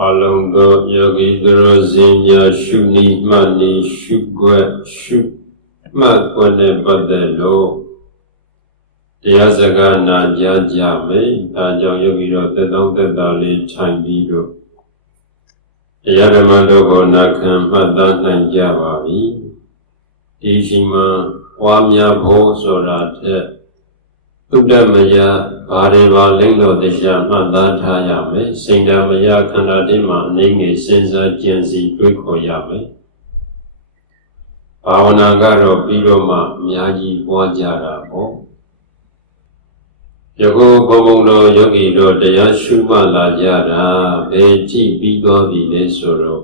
အလုံးသောယောဂီသူတော်စင်များရှုနိမှတ်နိရှုွက်ရှုမှတ်ွက်နဲ့ပတ်သက်လို့တရားစကားနာကြားကြမယ်။ဒါကြောင့်ယောဂီတော်သက်တောင်းသက်တာလေးထိုင်ပြီးတော့တရားဓမ္မတို့ကိုနာခံမှတ်သားနိုင်ကြပါပြီ။ဒီရှိမှပွားများဖို့ဆိုတာထက်သုဒ္ဓမယ ဘာတွေပါလိမ့်လို့တရားမှတ်သားထားရမယ်စိန္ဒမယခန္ဓာတင်းမှာအနေငယ်စဉ်းစားကြံစည်တွေးခေါ်ရမယ်ဘာဝနာကတော့ပြီးတော့မှအများကြီးပွားကြတာပေါ့ယခုဘုံဘုံတော်ယောဂီတို့တရားရှုမှတ်လာကြတာဘယ်ကြည့်ပြီးသွားပြီလဲဆိုတော့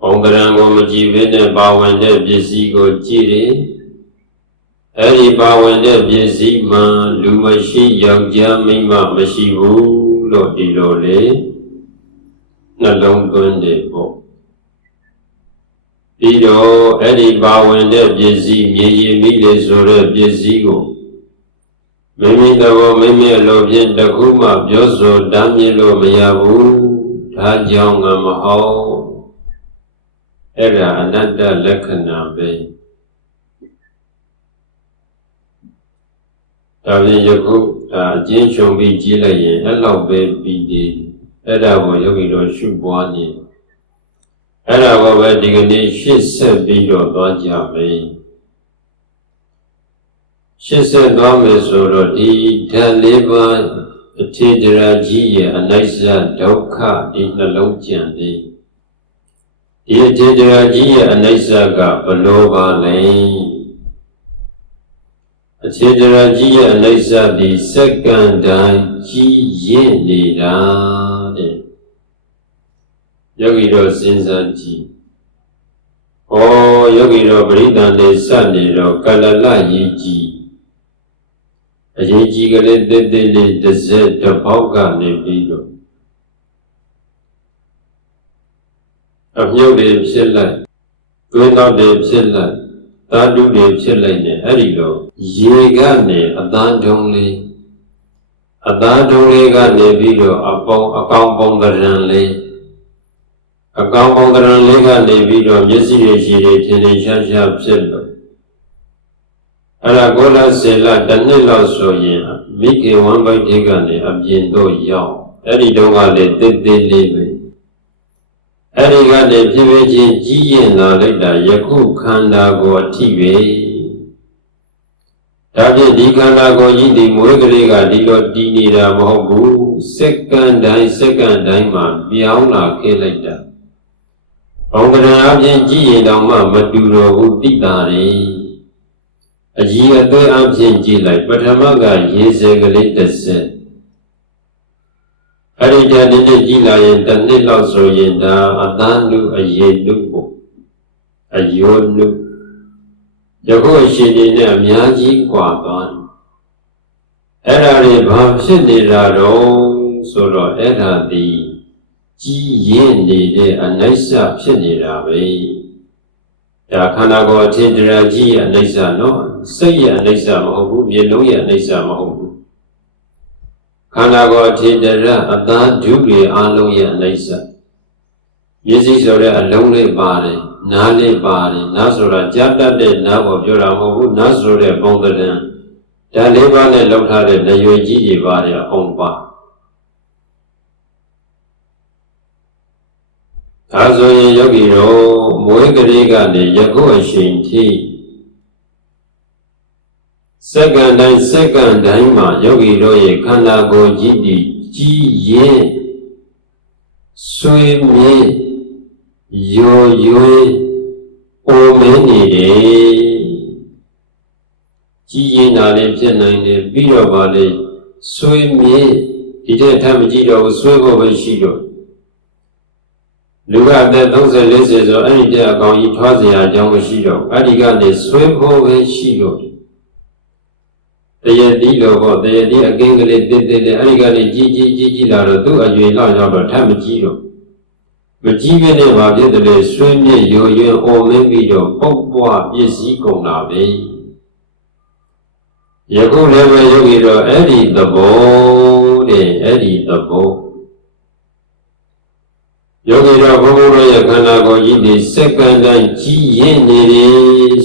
ဘုံကရံကိုမကြည့်ဘဲနဲ့ပါဝင်တဲ့ပစ္စည်းကိုကြည့်တယ် အဲ့ဒီပါဝင်တဲ့ပစ္စည်းမှလူမရှိယောက်ျားမိန်းမမရှိဘူးလို့ဒီလိုလေနှလုံးသွင်းတယ်ပေါ့ပြီးတော့အဲ့ဒီပါဝင်တဲ့ပစ္စည်းမြည်ရည်မိလေဆိုတဲ့ပစ္စည်းကိုမိမိသဘောမိမိအလိုဖြင့်တခုမှပြောဆိုတမ်းမြင်လို့မရဘူးဒါကြောင့်ငါမဟောအဲ့ဒါအနတ္တလက္ခဏာပဲ ဒါဖြင့်ယခုဒါအကျဉ်းချုပ်ပြီးကြည့်လိုက်ရင်အဲ့လောက်ပဲပြီးသေးအဲ့ဒါကိုယောဂီတို့ရှုပွားနေအဲ့ဒါကိုပဲဒီကနေ့ရှစ်ဆက်ပြီးတော့သွားကြမယ်ရှစ်ဆက်သွားမယ်ဆိုတော့ဒီဓာတ်လေးပါးအထေတရာကြီးရဲ့အနိစ္စဒုက္ခဒီနှလုံးကြံလေးဒီအထေတရာကြီးရဲ့အနိစ္စကဘလို့ပါလဲ အခြေတရာကြီးရဲ့အနိစ္စဒီစက္ကန့်တိုင်းကြီးရင့်နေတာတဲ့ယောဂီတော်စဉ်းစားကြည့်ဩယောဂီတော်ပရိသန်လေးစနေတော့ကလလရေးကြည့်အရေးကြီးကလေးတစ်တစ်လေးတစ်စက်တစ်ပေါက်ကနေပြီးတော့အမြုပ်တွေဖြစ်လိုက်တွင်းတော့တွေဖြစ်လိုက် သာဓုတွေဖြစ်လိုက်တယ်အဲ့ဒီလိုရေကနေအတန်းထုံးလေးအတန်းထုံးလေးကနေပြီးတော့အပေါင်းအကောင်ပေါင်းတရံလေးအကောင်ပေါင်းတရံလေးကနေပြီးတော့မျက်စိရရှိတွေထင်ထင်ရှားရှားဖြစ်လို့အဲ့ဒါကိုလဆေလတစ်နှစ်လောက်ဆိုရင်မိကေဝမ်ဘိုက်တေကနေအပြင်တို့ရောက်အဲ့ဒီတော့ကလေတစ်တစ်လေးပဲ အဲ့ဒီကနေဖြစ်ဖြစ်ချင်းကြီးရင်လာလိုက်တာယခုခန္ဓာကိုယ်အထိပဲဒါဖြင့်ဒီခန္ဓာကိုယ်ကြီးဒီမွေးကလေးကဒီလိုတည်နေတာမဟုတ်ဘူးစက္ကန့်တိုင်းစက္ကန့်တိုင်းမှာပြောင်းလာခဲ့လိုက်တာဘုံကရအပြင်ကြီးရင်တောင်မှမတူတော့ဘူးတိတာတယ်အကြီးအသေးအပြင်ကြည့်လိုက်ပထမကရေစဲကလေးတစ်စက် အဲ့ဒီတည်းနေ့ကြည့်လာရင်တစ်နှစ်လောက်ဆိုရင်ဒါအတန်းလူအရေလူပေါ့အယောလူယခုအရှင်ကြီးနဲ့အများကြီးกว่าသွားအဲ့ဒါတွေဘာဖြစ်နေတာတော့ဆိုတော့အဲ့ဒါဒီကြီးရင်နေတဲ့အနိစ္စဖြစ်နေတာပဲဒါခန္ဓာကိုယ်အထင်တရားကြီးရဲ့အနိစ္စနော်စိတ်ရဲ့အနိစ္စမဟုတ်ဘူးမြေလုံးရဲ့အနိစ္စမဟုတ်ဘူး း ခန္ဓာကိုယ်အထေတရအသာဒုတွေအလုံးရဲ့အနိစ္စမျက်စိဆိုတဲ့အလုံးလေးပါတယ်နားလေးပါတယ်နားဆိုတာကြားတတ်တဲ့နားကိုပြောတာမဟုတ်ဘူးနားဆိုတဲ့ပုံသဏ္ဍာန်ဒါလေးပါးနဲ့လောက်ထားတဲ့ရွယ်ကြီးတွေပါတယ်အုံပါဒါဆိုရင်ယောဂီတို့မွေးကလေးကနေယခုအချိန်ထိ စက္ကန့်တိုင်းစက္ကန့်တိုင်းမှာယောဂီတို့ရဲ့ခန္ဓာကိုယ်ကြီးတည်ကြီးရင်ဆွေမြဲရိုရွေးအိုမင်းနေတယ်ကြီးရင်တာလည်းဖြစ်နိုင်တယ်ပြီးတော့ပါလေဆွေမြဲဒီတဲ့ထပ်မကြည့်တော့ဆွေးဖို့ပဲရှိတော့လူကအသက်30 40ဆိုအဲ့ဒီတဲ့အကောင်ကြီးထွားစရာအကြောင်းမရှိတော့အဲ့ဒီကနေဆွေးဖို့ပဲရှိတော့ ရတိလိုပေါ့တရတိအကင်းကလေးတစ်တစ်လေးအဲ့ဒီကနေကြီးကြီးကြီးကြီးလာတော့သူ့အရွယ်လောက်ရောက်တော့ထပ်မကြည့်တော့မကြည့်ပြနဲ့ပါဖြစ်တယ်လေဆွေးမြေ့ရိုရွယ်အော်မင်းပြီးတော့ပုတ်ပွားပြည့်စည်ကုန်လာပဲယခုလည်းပဲယောဂီတော့အဲ့ဒီသဘောတဲ့အဲ့ဒီသဘော ယောဂီတော်ဘုန်းဘုန်းတို့ရဲ့ခန္ဓာကိုယ်ကြီးဒီစက္ကန့်တိုင်းကြီးရင်နေတယ်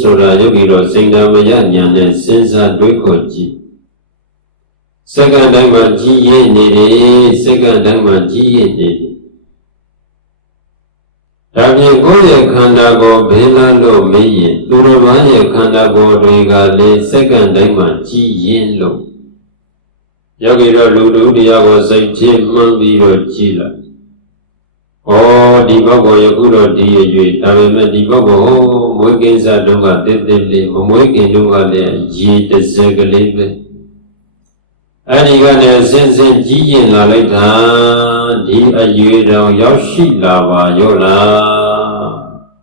ဆိုတာယောဂီတော်စိတ်ဓာမယဉာဏ်နဲ့စဉ်းစားတွေးခေါ်ကြည့်စက္ကန့်တိုင်းမှာကြီးရင်နေတယ်စက္ကန့်တိုင်းမှာကြီးရင်နေတယ်ဒါဖြင့်ကိုယ့်ရဲ့ခန္ဓာကိုယ်ဘေးလန်းလို့မေးရင်သူတော်ဘာရဲ့ခန္ဓာကိုယ်တွေကလေစက္ကန့်တိုင်းမှာကြီးရင်လို့ယောဂီတော်လူလူတရားကိုစိတ်ဖြင့်မှန်းပြီးတော့ကြည့်လိုက်။ ဩဒီပုဂ္ဂိုလ်ယခုတော့ဒီရွေဒါပေမဲ့ဒီပုဂ္ဂိုလ်ဟောမွေးကိစ္စတုန်းကတစ်တစ်လေးမမွေးခင်တုန်းကလည်းရေတစ်စက်ကလေးပဲ။အဲဒီကလည်းစင်စင်ကြီးရင်လာလိုက်တာဒီအရွေတော်ရောက်ရှိလာပါရောလား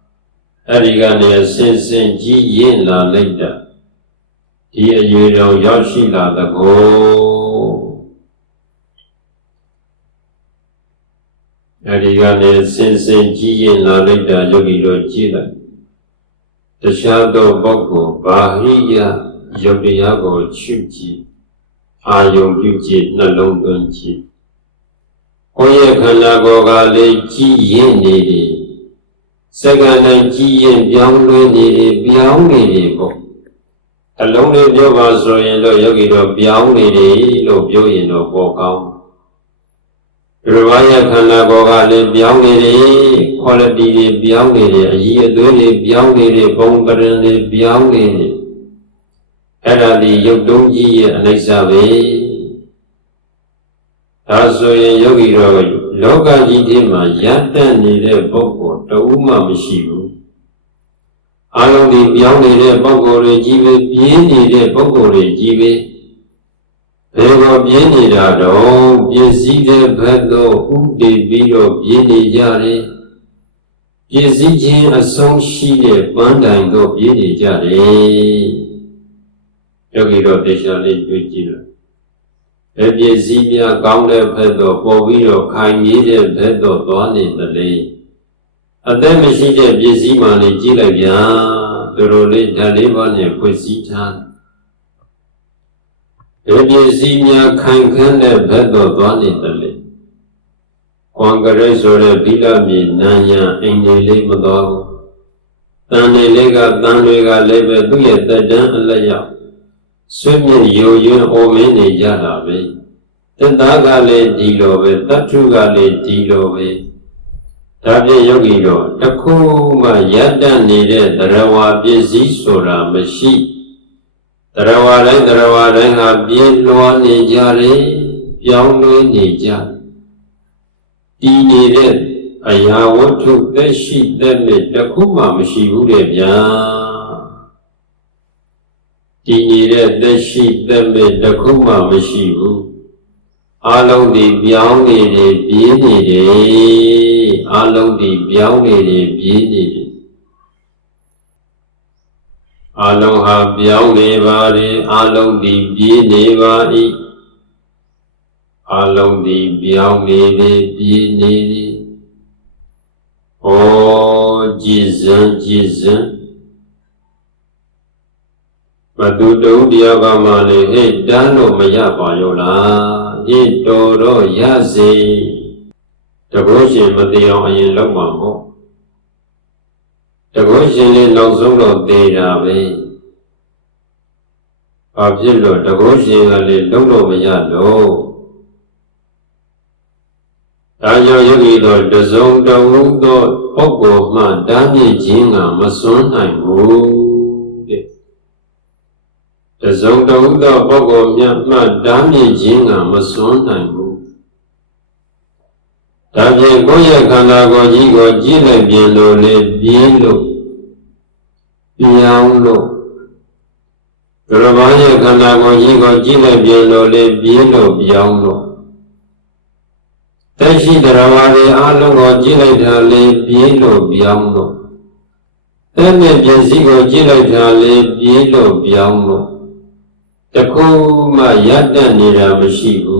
။အဲဒီကလည်းစင်စင်ကြီးရင်လာလိုက်တာဒီအရွေတော်ရောက်ရှိလာတကော အဲဒီကလည်းစင်စင်ကြီးရင်လာလိုက်တာယောဂီတို့ကြည့်လိုက်တခြားသောပုဂ္ဂိုလ်ဘာဟိယယုတ်တရားကိုချွတ်ကြည့်အာယုံပြုကြည့်နှလုံးသွင်းကြည့်ကိုယ့်ရဲ့ခန္ဓာကိုယ်ကလည်းကြီးရင်နေတယ်စက္ကန့်တိုင်းကြီးရင်ပြောင်းလဲနေတယ်ပြောင်းနေတယ်ပေါ့အလုံးလေးပြောပါဆိုရင်တော့ယောဂီတို့ပြောင်းနေတယ်လို့ပြောရင်တော့ပေါ်ကောင်း ဒီလိုပါရခန္ဓာကိုယ်ကလည်းပြောင်းနေတယ် quality တွေပြောင်းနေတယ်အကြီးအသွေးတွေပြောင်းနေတယ်ပုံပရံတွေပြောင်းနေတယ်အဲ့ဒါဒီရုပ်တုံးကြီးရဲ့အနိစ္စပဲဒါဆိုရင်ယောဂီတော်လောကကြီးထဲမှာရတ္တနေတဲ့ပုဂ္ဂိုလ်တဦးမှမရှိဘူးအလုံးဒီပြောင်းနေတဲ့ပုဂ္ဂိုလ်တွေကြီးပဲပြင်းနေတဲ့ပုဂ္ဂိုလ်တွေကြီးပဲ ဘယ်ကိုပြင်းနေတာတော့ပြည့်စည်တဲ့ဘက်သို့ဥတည်ပြီးတော့ပြင်းနေကြတယ်ပြည့်စည်ခြင်းအဆုံးရှိတဲ့ပန်းတိုင်သို့ပြင်းနေကြတယ်ယောဂီတော်တရားလေးတွေ့ကြည့်လို့အပြည့်စည်များကောင်းတဲ့ဘက်သို့ပေါ်ပြီးတော့ခိုင်ကြီးတဲ့ဘက်သို့သွားနေတယ်လေအသက်မရှိတဲ့ပြည့်စည်မှလည်းကြည့်လိုက်ဗျာတို့တို့လေးဓာတ်လေးပါးနဲ့ဖွင့်စည်းထား ဒီပစ္စည်းများခိုင်ခန့်တဲ့ဘက်သို့သွားနေတယ်လေ။ကွန်ကရစ်ဆိုတဲ့ဗိလမြေနာယံအိမ်လေးလေးမတော်ဘူး။တန်နေလေးကတန်တွေကလည်းပဲသူ့ရဲ့တက်တန်းအလက်ရောက်ဆွေးမြေ့ယိုယွင်းအိုမင်းနေကြတာပဲ။တတကလည်းဒီလိုပဲတထုကလည်းဒီလိုပဲ။ဒါဖြင့်ယောဂီတို့တခုမှရတ္တနေတဲ့တရားဝါပစ္စည်းဆိုတာမရှိဘူးတ ရားဝါတိုင်းတရားဝါတိုင်းဟာပြင်းလွှားနေကြတယ်ပြောင်းလဲနေကြတည်နေတဲ့အရာဝတ္ထုသက်ရှိသက်မဲ့တစ်ခုမှမရှိဘူးတဲ့ဗျာတည်နေတဲ့သက်ရှိသက်မဲ့တစ်ခုမှမရှိဘူးအလုံးဒီပြောင်းနေတယ်ပြင်းနေတယ်အလုံးဒီပြောင်းနေတယ်ပြင်းနေတယ် အလုံးဟာပြောင်းနေပါလေအလုံးဒီပြေးနေပါ၏အလုံးဒီပြောင်းနေလေပြေးနေသည်ဩကြည်စံကြည်စံဘသူတုံးတရားပါမှလေဟဲ့တန်းတော့မရပါရောလားဟိတော်တော့ရစေတဘောရှင်မသိအောင်အရင်လောက်ပါမို့တ ကုရှင်လေးနောက်ဆုံးတော့သေးတာပဲဘာဖြစ်လို့တကုရှင်ကလေးလုံးလို့မရလို့ဒါကြောင့်ယုဂီတော်တစုံတဝုသောပုဂ္ဂိုလ်မှတားမြစ်ခြင်းကမစွန်းနိုင်ဘူးတဲ့တစုံတဝုသောပုဂ္ဂိုလ်မြတ်မှတားမြစ်ခြင်းကမစွန်းနိုင်ဘူး ဒါဖြင့်ကိုယ့်ရဲ့ခန္ဓာကိုယ်ကြီးကိုကြည့်လိုက်ပြန်လို့လေပြင်းလို့ပြောင်းလို့ဒရဘာရဲ့ခန္ဓာကိုယ်ကြီးကိုကြည့်လိုက်ပြန်လို့လေပြင်းလို့ပြောင်းလို့တရှိဒရဘာရဲ့အလုံးကိုကြည့်လိုက်တာလေပြင်းလို့ပြောင်းလို့တဲ့မြပစ္စည်းကိုကြည့်လိုက်တာလေပြင်းလို့ပြောင်းလို့တခုမှရတ္တနေတာမရှိဘူး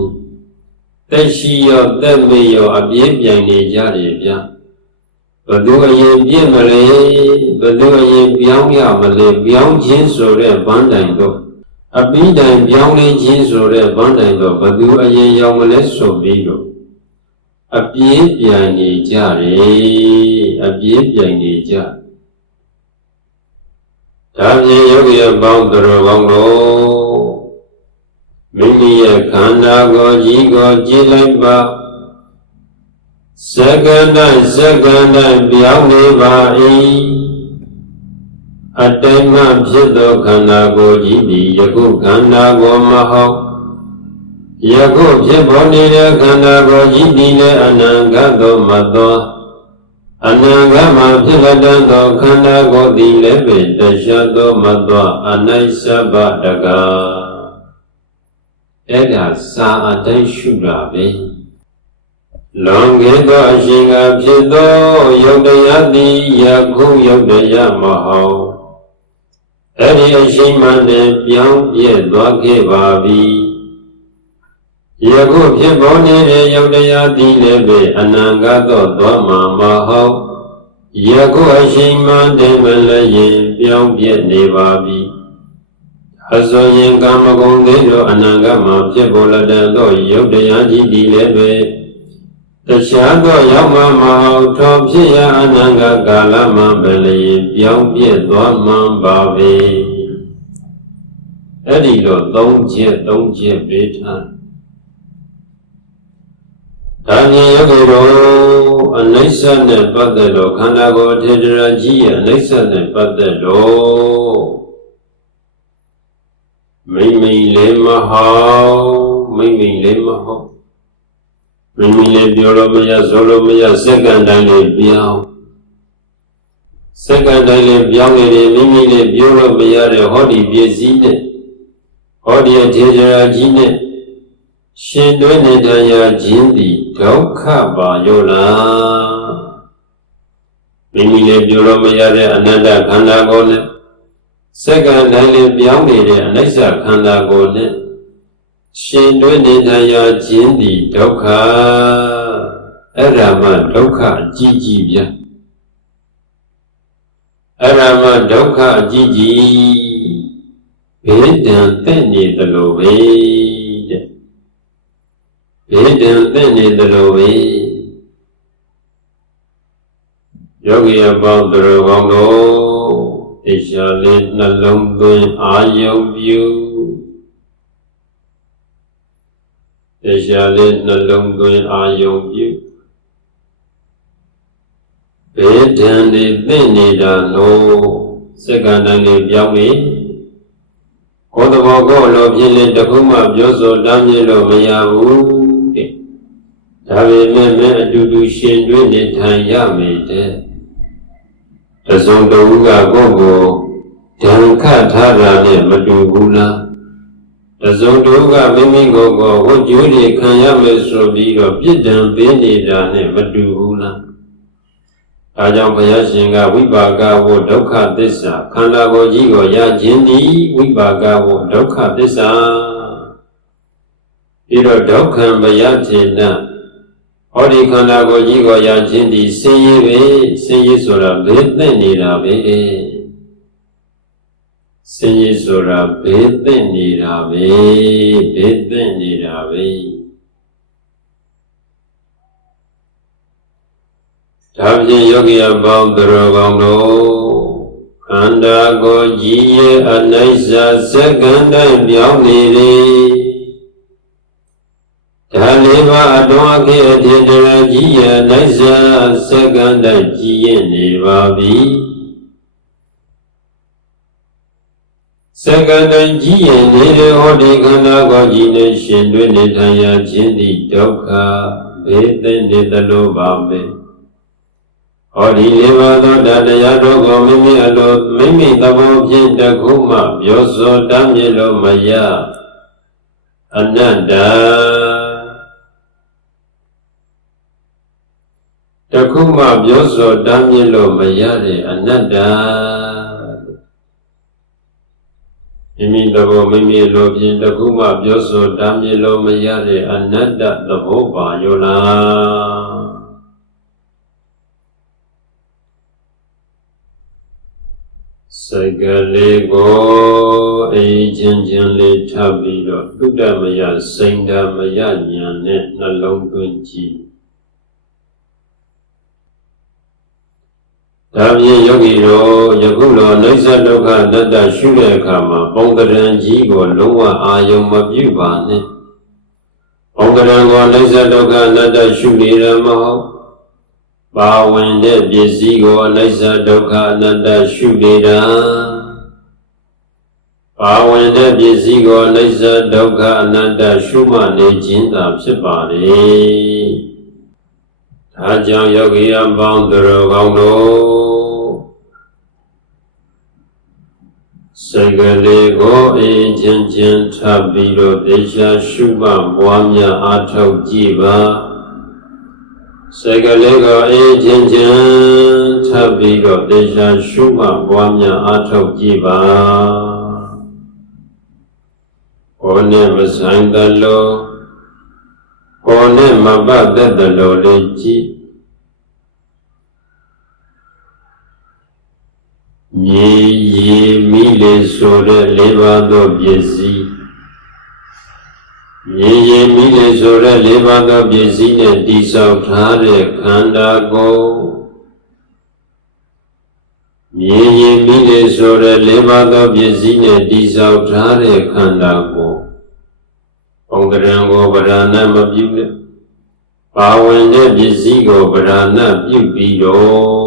တက်ရှိရောတက်မေရောအပြင်းပြိုင်နေကြတယ်ဗျာဘသူအရင်ပြင့်မလဲဘသူအရင်ပြောင်းရမလဲပြောင်းခြင်းဆိုတဲ့ဗန်းတိုင်တော့အပိတိုင်ပြောင်းလဲခြင်းဆိုတဲ့ဗန်းတိုင်တော့ဘသူအရင်ရောက်မလဲဆိုပြီးတော့အပြေးပြန်နေကြတယ်အပြေးပြန်နေကြဒါဖြင့်ယောဂီအပေါင်းသူတော်ကောင်းတို့ မိမိရဲ့ခန္ဓာကိုယ်ကြီးကိုကြည်လိုက်ပါစက္ကန့်တိုင်းစက္ကန့်တိုင်းပြောင်းနေပါ၏အတိတ်မှဖြစ်သောခန္ဓာကိုယ်ကြီးသည်ယခုခန္ဓာကိုယ်မဟုတ်ယခုဖြစ်ပေါ်နေတဲ့ခန္ဓာကိုယ်ကြီးသည်လည်းအနန္တသောမသောအနန္တမှာဖြစ်လက်တတ်သောခန္ဓာကိုယ်သည်လည်းပဲတခြားသောမသောအနိစ္စဘတကား အဲ့ဒါစာအတိုင်းရှုတာပဲလွန်ခဲ့သောအရှင်ကဖြစ်သောယုတ်တရားသည်ယခုယုတ်တရားမဟုတ်အဲ့ဒီအရှိမှန်နဲ့ပြောင်းပြည့်သွားခဲ့ပါပြီယခုဖြစ်ပေါ်နေတဲ့ယုတ်တရားသည်လည်းပဲအနန္တသောသွားမှာမဟုတ်ယခုအရှိမှန်တဲ့မလည်းရင်ပြောင်းပြည့်နေပါပြီ အစောရင်ကာမဂုဏ်သေးတို့အနန္တမှာဖြစ်ပေါ်လာတဲ့ယုတ်တရားကြီးသည်လည်းပဲတရားသောရောက်မှမဟုတ်ထောဖြစ်ရအနန္တကာလမှပဲလေပြောင်းပြည့်သွားမှန်ပါပဲအဲ့ဒီတော့သုံးချက်သုံးချက်ပေးထားဒါမြင်ယောဂီတို့အနိစ္စနဲ့ပတ်သက်လို့ခန္ဓာကိုယ်ထေတရာကြီးရဲ့အနိစ္စနဲ့ပတ်သက်လို့ မိမ့်မိန်လေးမဟုတ်မိမ့်မိန်လေးမဟုတ်မိမိလည်းပြောလို့မရဆိုလို့မရစက္ကန့်တိုင်းလေးပြောင်းစက္ကန့်တိုင်းလေးပြောင်းနေတယ်မိမိလည်းပြောလို့မရတဲ့ဟောဒီပစ္စည်းနဲ့ဟောဒီထေရရာကြီးနဲ့ရှင်တွဲနေတရားခြင်းသည်ဒုက္ခပါရောလားမိမိလည်းပြောလို့မရတဲ့အနတ္တခန္ဓာကိုယ်နဲ့ စက္ကန့်တိုင်းလေးပြောင်းနေတဲ့အနိစ္စခန္ဓာကိုယ်နဲ့ရှင်တွဲနေတရားခြင်းသည်ဒုက္ခအဲ့ဒါမှဒုက္ခအကြီးကြီးဗျအဲ့ဒါမှဒုက္ခအကြီးကြီးဘေးဒဏ်တဲ့နေသလိုပဲတဲ့ဘေးဒဏ်တဲ့နေသလိုပဲယောဂီအပေါင်းသူတော်ကောင်းတို့ တရားလေးနှလုံးသွင်းအာယုပြုတရားလေးနှလုံးသွင်းအာယုံပြုဘေးဒဏ်တွေသိနေတာလို့စက္ကန့်တိုင်းလေးပြောင်းနေကိုယ်တော်ကိုလိုဖြစ်နေတခုမှပြောဆိုတမ်းမြင်လို့မရဘူးတဲ့ဒါပေမဲ့မဲ့အတူတူရှင်တွင်းနေထိုင်ရမယ်တဲ့ တစုံတဝူကကိုယ့်ကိုဒဏ်ခတ်ထားတာနဲ့မတူဘူးလားတစုံတို့ကမိမိကိုယ်ကိုဝတ်ကြိုးတွေခံရမယ်ဆိုပြီးတော့ပြစ်ဒဏ်ပေးနေတာနဲ့မတူဘူးလားဒါကြောင့်ဘုရားရှင်ကဝိပါကဝဒုက္ခသစ္စာခန္ဓာကိုယ်ကြီးကိုရခြင်းသည်ဝိပါကဝဒုက္ခသစ္စာပြီးတော့ဒုက္ခံဘယထေန ဟောဒီခန္ဓာကိုယ်ကြီးကိုရခြင်းသည်ဆင်းရဲပဲဆင်းရဲဆိုတာဘေးသိနေတာပဲဆင်းရဲဆိုတာဘေးသိနေတာပဲဘေးသိနေတာပဲဒါဖြင့်ယောဂီအပေါင်းသူတော်ကောင်းတို့ခန္ဓာကိုယ်ကြီးရဲ့အနိစ္စစက္ကန့်တိုင်းပြောင်းနေလေဒါလေးပါ အတော်အခေအထေတရကြီးရဲ့အနိစ္စစက္ကန့်တိုင်းကြည်ရင်နေပါပြီစက္ကန့်တိုင်းကြည်ရင်နေတဲ့ဟောဒီခန္ဓာကိုယ်ကြီးနဲ့ရှင်တွဲနေထိုင်ရခြင်းသည်ဒုက္ခဘေးသိနေသလိုပါပဲဟောဒီလေးပါးသောတရားတို့ကိုမိမိအလိုမိမိသဘောဖြင့်တခုမှပြောဆိုတမ်းမြေလို့မရအနတ္တတ ခုမှပြောဆိုတမ်းမြေလို့မရတဲ့အနတ္တမိမိသဘောမိမိလိုဖြင့်တခုမှပြောဆိုတမ်းမြေလို့မရတဲ့အနတ္တသဘောပါယောလားစိတ်ကလေးကိုအေးချင်းချင်းလေးထပ်ပြီးတော့သုဒ္ဓမယစိန်ဓမယဉာဏ်နဲ့နှလုံးသွင်းကြည့် ဒါဖြင့်ယောဂီတို့ယခုလိုအိစ္ဆဒုက္ခအနတ္တရှုတဲ့အခါမှာပုံကရံကြီးကိုလုံးဝအာယုံမပြုပါနဲ့ပုံကရံကိုအိစ္ဆဒုက္ခအနတ္တရှုနေရမဟုတ်ပါဝင်တဲ့ပစ္စည်းကိုအိစ္ဆဒုက္ခအနတ္တရှုနေတာပါဝင်တဲ့ပစ္စည်းကိုအိစ္ဆဒုက္ခအနတ္တရှုမှနေခြင်းသာဖြစ်ပါလေဒါကြောင့်ယောဂီအပေါင်းတို့ကောင်းတို့ စိတ်ကလေးကိုအေးချမ်းချမ်းထပ်ပြီးတော့တရားရှုမှပွားများအားထုတ်ကြည့်ပါစိတ်ကလေးကိုအေးချမ်းချမ်းထပ်ပြီးတော့တရားရှုမှပွားများအားထုတ်ကြည့်ပါကိုယ်နဲ့မဆိုင်သလိုကိုယ်နဲ့မပတ်သက်သလိုလေးကြည့် မြေရေမိလေဆိုတဲ့လေးပါးသောပစ္စည်းမြေရေမိလေဆိုတဲ့လေးပါးသောပစ္စည်းနဲ့တိဆောက်ထားတဲ့ခန္ဓာကိုယ်မြေရေမိလေဆိုတဲ့လေးပါးသောပစ္စည်းနဲ့တိဆောက်ထားတဲ့ခန္ဓာကိုယ်ဘုံကရံကိုဗရဏမပြုနဲ့ပါဝင်တဲ့ပစ္စည်းကိုဗရဏပြုပြီးတော့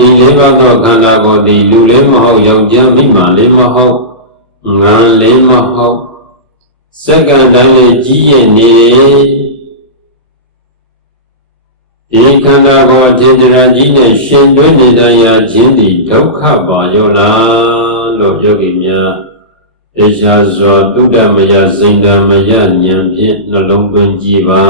ဒီလေးပါးသောခန္ဓာကိုယ်ဒီလူလည်းမဟုတ်ယောက်ျားမိန်းမလည်းမဟုတ်ငန်းလည်းမဟုတ်စက္ကန့်တိုင်းလေးကြီးရဲ့နေတယ်ဒီခန္ဓာကိုယ်အထင်တရားကြီးနဲ့ရှင်တွဲနေတရားချင်းဒီဒုက္ခပါရောလားလို့ယောဂီများတရားစွာသုဒ္ဓမယစိန္ဒမယဉာဏ်ဖြင့်နှလုံးသွင်းကြည်ပါ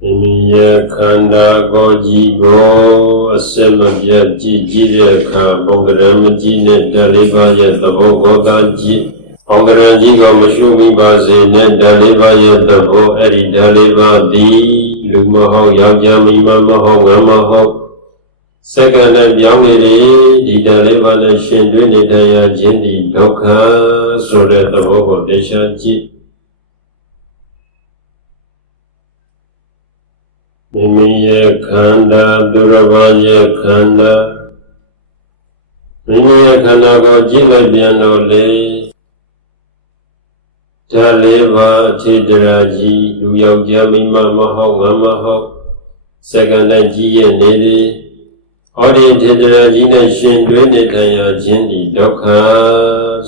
မိမိရဲ့ ခန္ဓာကိုယ်ကြီးကိုအစမပြတ်ကြည့်ကြည့်တဲ့အခါပုံကရမကြီးနဲ့ဓာတ်လေးပါးရဲ့သဘောကိုသာကြည့်ပုံကရကြီးကိုမရှုမိပါစေနဲ့ဓာတ်လေးပါးရဲ့သဘောအဲ့ဒီဓာတ်လေးပါးသည်လူမဟုတ်ယောက်ျားမိန်းမမဟုတ်ငါမဟုတ်စက္ကန့်နဲ့ပြောင်းနေတယ်ဒီဓာတ်လေးပါးနဲ့ရှင်တွဲနေတရားချင်းဒီဒုက္ခဆိုတဲ့သဘောကိုတရားကြည့် မိမိရဲ့ခန္ဓာသူတစ်ပါးရဲ့ခန္ဓာမိမိရဲ့ခန္ဓာကိုကြည့်လိုက်ပြန်တော့လေဓာလေးပါးအထေတရာကြီးလူယောက်ျားမိန်းမမဟုတ်ငါမဟုတ်စက္ကန့်နဲ့ကြီးရဲ့နေသည်ဟောဒီထေတရာကြီးနဲ့ရှင်တွဲနေတရားချင်းဒီဒုက္ခ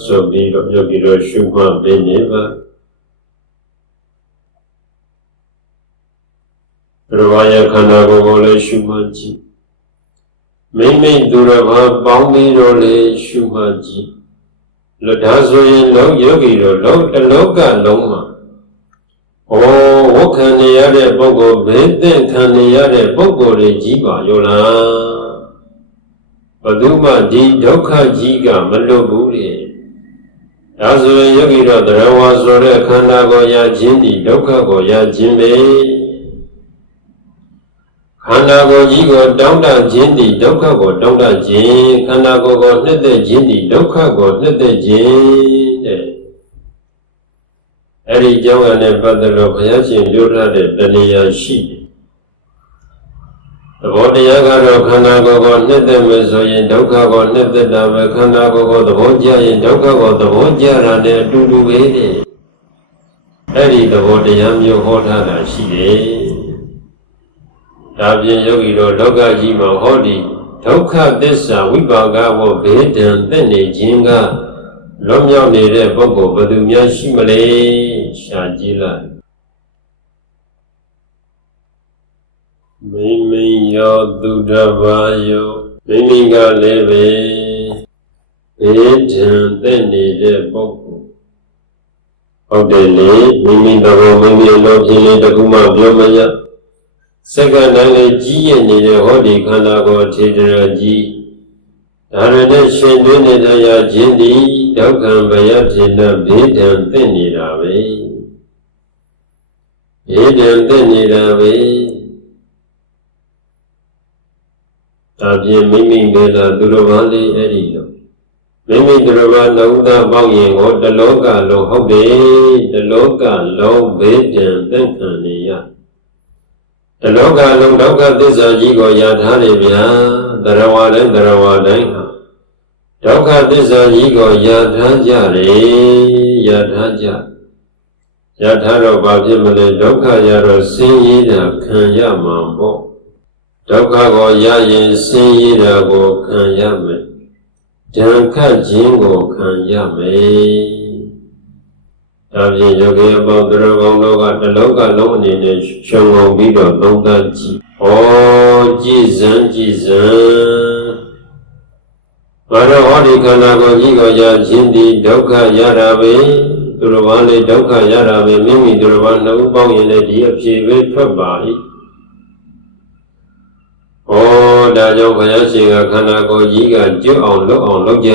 ဆိုပြီးတော့ယောဂီတို့ရှုမှတ်ပေးနေပါ ဘုရားရဲ့ခန္ဓာကိုယ်ကိုလည်းရှုမှတ်ကြည့်မိမိသူတော်ဘာပေါင်းပြီးတော့လည်းရှုမှတ်ကြည့်လဒါဆိုရင်လုံးယောဂီတို့လုံးအလောကလုံးမှာဩဝတ်ခံနေရတဲ့ပုဂ္ဂိုလ်ဘေးသင့်ခံနေရတဲ့ပုဂ္ဂိုလ်တွေကြီးပါရောလားဘယ်သူမှဒီဒုက္ခကြီးကမလွတ်ဘူးလေဒါဆိုရင်ယောဂီတို့တရားဝါဆိုတဲ့ခန္ဓာကိုယ်ရခြင်းဒီဒုက္ခကိုရခြင်းပဲ ခန္ဓာကိုယ်ကြီးကိုတောင်းတခြင်းသည်ဒုက္ခကိုတောင်းတခြင်းခန္ဓာကိုယ်ကိုနှစ်သက်ခြင်းသည်ဒုက္ခကိုနှစ်သက်ခြင်းတဲ့အဲ့ဒီကြောင့်ရတဲ့ပတ်သက်လို့ဘုရားရှင်ပြောထားတဲ့တဏှာရှိတယ်သဘောတရားကတော့ခန္ဓာကိုယ်ကိုနှစ်သက်မယ်ဆိုရင်ဒုက္ခကိုနှစ်သက်တာပဲခန္ဓာကိုယ်ကိုသဘောကျရင်ဒုက္ခကိုသဘောကျတာနဲ့အတူတူပဲတဲ့အဲ့ဒီသဘောတရားမျိုးဟောထားတာရှိတယ် ဒါပြင်ယောဂီတို့လောကကြီးမှာဟောဒီဒုက္ခသစ္စာဝိပါကဝဘေးဒံသက်နေခြင်းကလွတ်မြောက်နေတဲ့ပုဂ္ဂိုလ်ဘယ်သူများရှိမလဲရှာကြည့်လိုက်မိမိယောသူတဘာယောမိမိကလည်းပဲဘေးဒံသက်နေတဲ့ပုဂ္ဂိုလ်ဟုတ်တယ်လေမိမိတော်မိမိလိုဖြစ်လေတခုမှပြောမရ စက္ကန့်တိုင်းလေးကြီးရနေတဲ့ဟောဒီခန္ဓာကိုယ်ထေတရာကြီးဒါရနဲ့ရှင်တွင်းနေတရားခြင်းသည်ဒုက္ခံဘယထေနဘေးဒံသိနေတာပဲဘေးဒံသိနေတာပဲဒါပြင်မိမိပဲလားသူတော်ဘာလေးအဲ့ဒီလိုမိမိသူတော်ဘာနှုတ်သားပေါက်ရင်ကိုတလောကလုံးဟုတ်တယ်တလောကလုံးဘေးတံသက်ခံနေရ တလောကလုံးဒုက္ခသစ္စာကြီးကိုရထားတယ်ဗျာတရဝတိုင်းတရဝတိုင်းဟာဒုက္ခသစ္စာကြီးကိုရထားကြတယ်ရထားကြရထားတော့ဘာဖြစ်မလဲဒုက္ခရတော့ဆင်းရဲတာခံရမှာပေါ့ဒုက္ခကိုရရင်ဆင်းရဲတာကိုခံရမယ်ဒဏ်ခတ်ခြင်းကိုခံရမယ် ဒါဖြင့်ယောဂီအပေါင်းသူတော်ကောင်းတို့ကတလောကလုံးအနေနဲ့ရှုံငုံပြီးတော့သုံးသပ်ကြည့်။ဩကြည်စံကြည်စံဘာတော့ဟောဒီခန္ဓာကိုယ်ကြီးကိုရခြင်းဒီဒုက္ခရတာပဲသူတော်ဘာလေးဒုက္ခရတာပဲမိမိသူတော်ဘာနှုတ်ပေါင်းရင်လည်းဒီအဖြစ်ပဲထွက်ပါ၏။ဩဒါကြောင့်ဘုရားရှင်ကခန္ဓာကိုယ်ကြီးကကျွတ်အောင်လုပ်အောင်လုပ်ကြ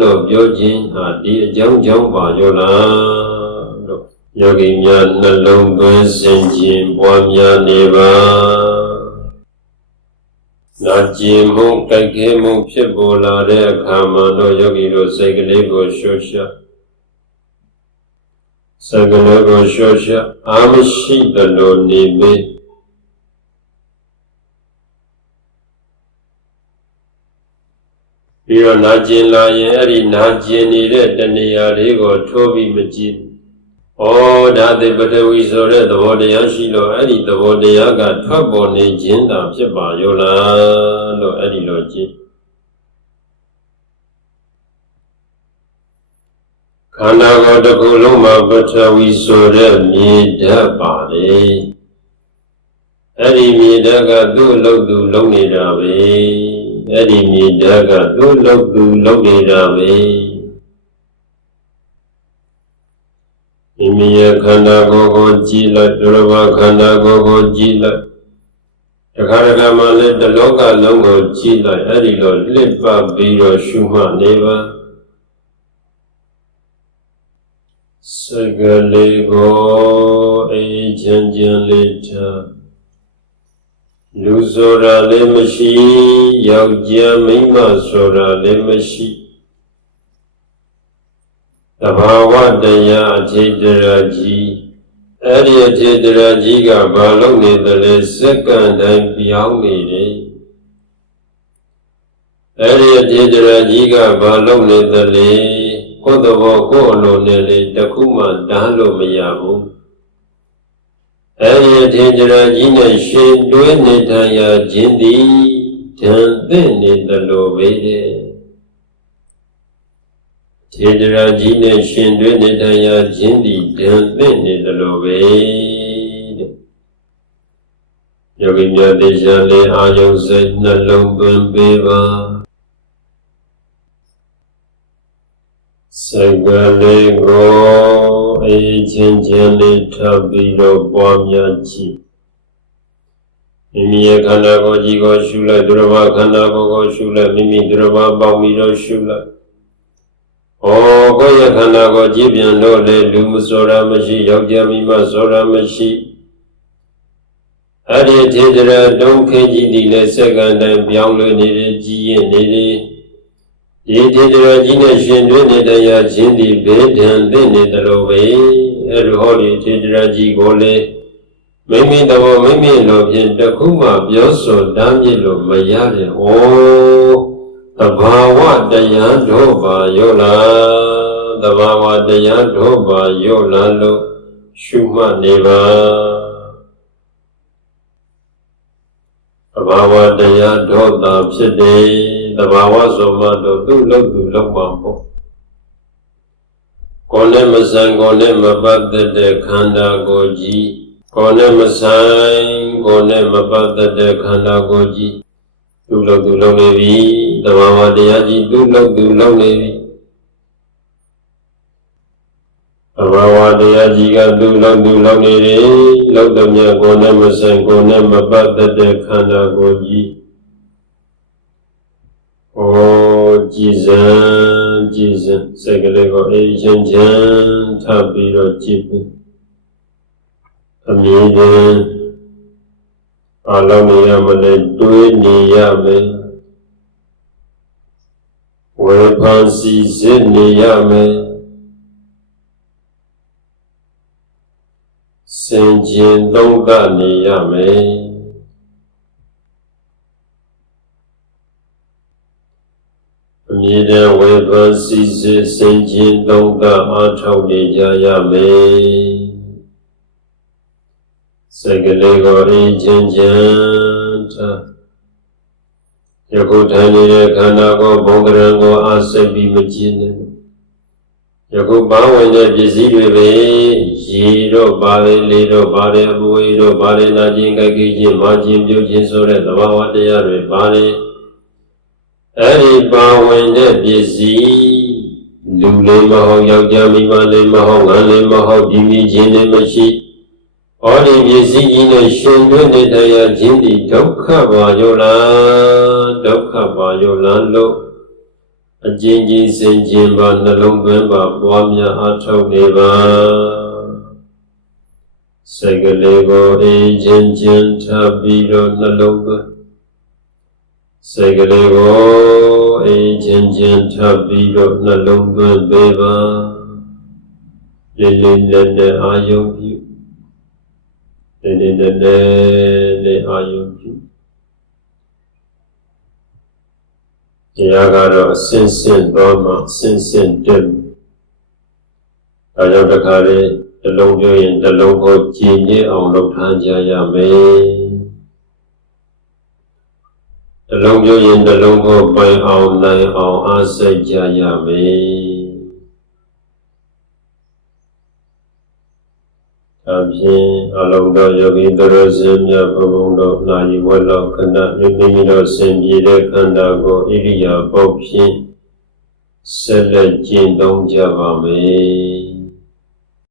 လို့ပြောခြင်းဟာဒီအကြောင်းကြောင့်ပါရောလားလို့ ယောဂီများနှလုံးသွင်းစင်ခြင်းပွားများနေပါနာကျင်မှုတိုက်ခဲမှုဖြစ်ပေါ်လာတဲ့အခါမှာတော့ယောဂီတို့စိတ်ကလေးကိုရှော့ရှစိတ်ကလေးကိုရှော့ရှအာမရှိသလိုနေမေးပြီးတော့နာကျင်လာရင်အဲ့ဒီနာကျင်နေတဲ့တဏှာလေးကိုထိုးပြီးမကြည့် ဩဒါတိပတဝီဆိုတဲ့သဘောတရားရှိလို့အဲ့ဒီသဘောတရားကထွက်ပေါ်နေခြင်းသာဖြစ်ပါရောလားလို့အဲ့ဒီလိုကြည့်ခန္ဓာကိုယ်တစ်ခုလုံးမှာပထဝီဆိုတဲ့မြေဓာတ်ပါလေအဲ့ဒီမြေဓာတ်ကသူ့အလုပ်သူလုပ်နေတာပဲအဲ့ဒီမြေဓာတ်ကသူ့လုပ်သူလုပ်နေတာပဲ မိမိရဲ့ခန္ဓာကိုယ်ကိုကြည်လိုက်ဒုရဝခန္ဓာကိုယ်ကိုကြည်လိုက်တခါတခါမှလည်းတလောကလုံးကိုကြည်လိုက်အဲ့ဒီလိုလစ်ပတ်ပြီးတော့ရှုမှတ်နေပါစကလေးကိုအေးချမ်းချမ်းလေးထားလူဆိုတာလည်းမရှိယောက်ျားမိန်းမဆိုတာလည်းမရှိ တဘာဝတရားအခြေတရာကြီးအဲ့ဒီအခြေတရာကြီးကဘာလို့နေတယ်လဲစက္ကန့်တိုင်းပြောင်းနေတယ်အဲ့ဒီအခြေတရာကြီးကဘာလို့နေတယ်လဲကိုယ်တော်ကိုယ်အလိုနဲ့လေတခုမှတန်းလို့မရဘူးအဲဒီထေကြရာကြီးနဲ့ရှင်တွဲနေထိုင်ရာခြင်းသည်ဓာန်သင့်နေသလိုပဲတဲ့ ထေကြရာကြီးနဲ့ရှင်တွဲနေထိုင်ရာခြင်းသည်ဓာန်သင့်နေသလိုပဲတဲ့ယောဂီများတေချာလေးအာယုံစိတ်နှလုံးသွင်းပေးပါစိတ်ကလေးကိုအေးချင်းချင်းလေးထပ်ပြီးတော့ပွားများကြည့်မိမိရဲ့ခန္ဓာကိုယ်ကြီးကိုရှုလိုက်ဒုရဘခန္ဓာကိုယ်ကိုရှုလိုက်မိမိဒုရဘပေါင်းပြီးတော့ရှုလိုက် ဩကိုယ့်ရဲ့ခန္ဓာကိုယ်ကြည့်ပြန်တော့လေလူမစောရမရှိယောက်ျားမိမစောရမရှိအဲ့ဒီထေတရတုံးခင်းကြီးဒီလေစက္ကန့်တိုင်းပြောင်းလဲနေတယ်ကြည်ရင်နေတယ်ဒီတေတရာကြီးနဲ့ရှင်တွဲနေတရားချင်းဒီဘေးဒဏ်သိနေတယ်လို့ပဲအဲလိုဟောဒီတေတရာကြီးကိုလေမိမိတော်မိမိလိုဖြင့်တခုမှပြောဆိုတမ်းမြစ်လို့မရတယ်။ဩ သဘာဝတရားတို့ပါရောလားသဘာဝတရားတို့ပါရောလားလို့ရှုမှတ်နေပါသဘာဝတရားတို့သာဖြစ်တယ်တဘာဝဆိုမှတော့သူ့လို့သူလောက်ပါပေါ့ကိုယ်နဲ့မဆိုင်ကိုယ်နဲ့မပတ်သက်တဲ့ခန္ဓာကိုယ်ကြီးကိုယ်နဲ့မဆိုင်ကိုယ်နဲ့မပတ်သက်တဲ့ခန္ဓာကိုယ်ကြီး သူ့လို့သူလောက်နေပြီတဘာဝတရားကြီးသူ့လို့သူလောက်နေပြီတဘာဝတရားကြီးကသူ့လို့သူလောက်နေတယ်လောက်တဲ့မြတ်ကိုယ်နဲ့မဆိုင်ကိုယ်နဲ့မပတ်သက်တဲ့ခန္ဓာကိုယ်ကြီးဩကြည်စံကြည်စံစိတ်ကလေးကိုအေးချမ်းချမ်းထပ်ပြီးတော့ကြည်ပြီးအမြင်ချ င်းအလုံးနေရမလဲတွေးနေရမယ်ဝေဖန်စီစစ်နေရမယ်စင်ကျင်သုံးသပ်နေရမယ်အမြဲတမ်းဝေဖန်စီစစ်စင်ကျင်သုံးသပ်အားထုတ်နေကြရမယ် စိတ်ကလေးကိုအင်းချင်းချမ်းထားယခုထိုင်နေတဲ့ခန္ဓာကိုယ်ဘုံကရံကိုအားစိတ်ပြီးမကြည့်နဲ့ယခုဘာဝင်တဲ့ပစ္စည်းတွေပဲရေတော့ပါလေလေတော့ပါလေအမွေတော့ပါလေနာခြင်းကြိုက်ခြင်းမာခြင်းပြုခြင်းဆိုတဲ့သဘာဝတရားတွေပါလေအဲ့ဒီပါဝင်တဲ့ပစ္စည်းလူလေးမဟုတ်ယောက်ျားမိန်းမလေးမဟုတ်ငါလေးမဟုတ်ဒီမိခြင်းတွေမရှိ ဩဒီပစ္စည်းကြီးနဲ့ရှင်တွင်းနေတရားခြင်းဒီဒုက္ခပါယောလားဒုက္ခပါယောလားလို့အကျဉ်းကြီးစင်ကျင်ပါနှလုံးသွင်းပါပွားများအားထုတ်နေပါစိတ်ကလေးကိုအေးချင်းချင်းထပ်ပြီးတော့နှလုံးသွင်းစိတ်ကလေးကိုအေးချင်းချင်းထပ်ပြီးတော့နှလုံးသွင်းပေးပါလေးလေးလက်နဲ့အာယုံ ပြုလေးလေးလက်နဲ့အာယုံပြုတရားကတော့အစင်စင်တော့မှအစင်စင်တက်ဒါကြောင့်တခါလေတစ်လုံးပြောရင်တစ်လုံးကိုကြည်ညစ်အောင်လုပ်ထားကြရမယ်တစ်လုံးပြောရင်တစ်လုံးကိုပိုင်အောင်နိုင်အောင်အားစိတ်ကြရမယ် အပြင်အလုံးတော်ယောဂီတို့စင်မြတ်ဘုံဘုံတို့နာယီဝက်လောက်ခဏမိမိတို့စင်ပြေတဲ့ခန္ဓာကိုဣရိယာပုတ်ဖြင့်ဆက်လက်ကျင့်သုံးကြပါမယ်